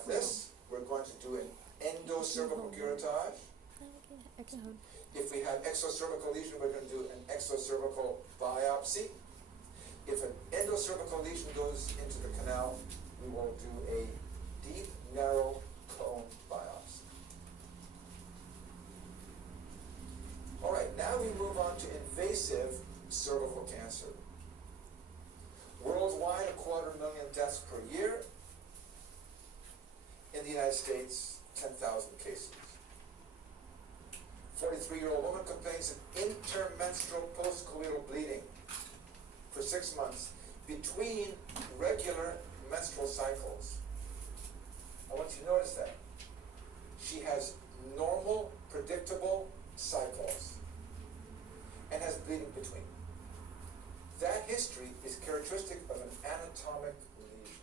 have this, we're going to do an endocervical curettage. If we have exocervical lesion, we're going to do an exocervical biopsy. If an endocervical lesion goes into the canal, we will do a deep, narrow cone biopsy. All right, now we move on to invasive cervical cancer. Worldwide, 250,000 deaths per year. In the United States, 10,000 cases. 43-year-old woman complains of intermenstrual postcoital bleeding for 6 months between regular menstrual cycles. I want you to notice that. She has normal, predictable cycles and has bleeding between. That history is characteristic of an anatomic lesion.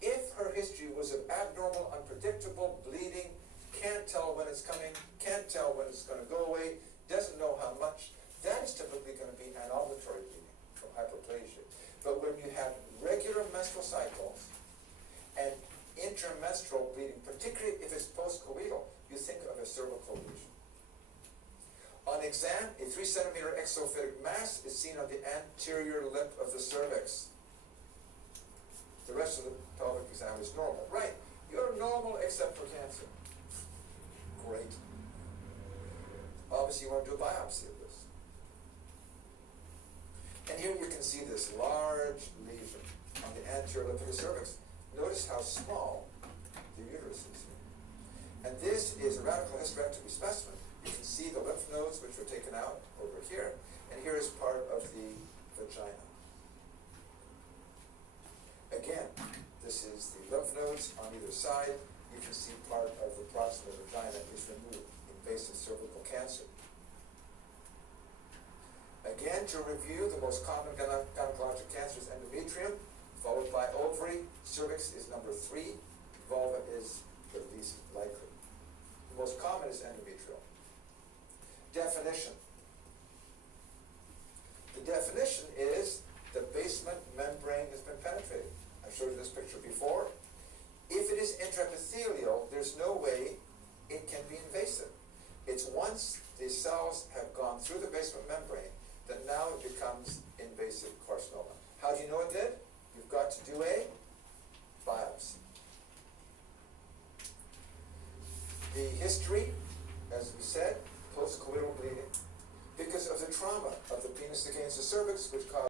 If her history was of abnormal, unpredictable bleeding, can't tell when it's coming, can't tell when it's going to go away, doesn't know how much, that is typically going to be anovulatory bleeding from hyperplasia. But when you have regular menstrual cycles and intermenstrual bleeding, particularly if it's postcoital, you think of a cervical lesion. On exam, a 3-centimeter exophytic mass is seen on the anterior lip of the cervix. The rest of the pelvic exam is normal. Right, you're normal except for cancer. Great. Obviously you want to do a biopsy of this. And here you can see this large lesion on the anterior lip of the cervix. Notice how small the uterus is here. And this is a radical hysterectomy specimen. You can see the lymph nodes which were taken out over here, and here is part of the vagina. Again, this is the lymph nodes on either side. You can see part of the proximal vagina is removed, invasive cervical cancer. Again, to review, the most common gynecologic cancer is endometrium, followed by ovary. Cervix is number 3. Vulva is the least likely. The most common is endometrial. Definition. The definition is the basement membrane has been penetrated. I showed you this picture before. If it is intraepithelial, there's no way it can be invasive. It's once the cells have gone through the basement membrane that now it becomes invasive carcinoma. How do you know it did? You've got to do a biopsy. The history, as we said, postcoital bleeding, because of the trauma of the penis against the cervix, which caused